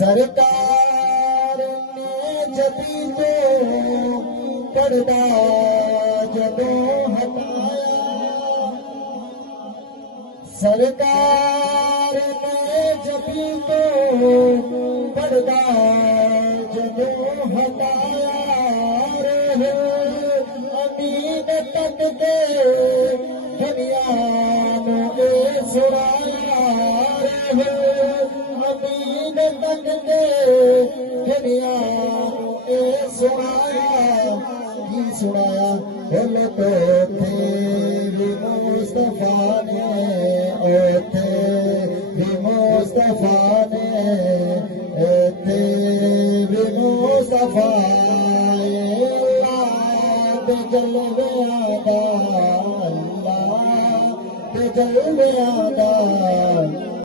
सरकार ने जबी तो पर्दा जदों हटाया, सरकार ने जबी तो पर्दा जदों हटाया रे अमीन तक के दुनिया ने सुनाया रे अमीन तक के दुनिया ने सुनाया दिल तो थे भी मुस्तफा ने थे भी मुस्तफा ने थे भी मुस्तफा जलवे आदा अल्लाह जलवे आदा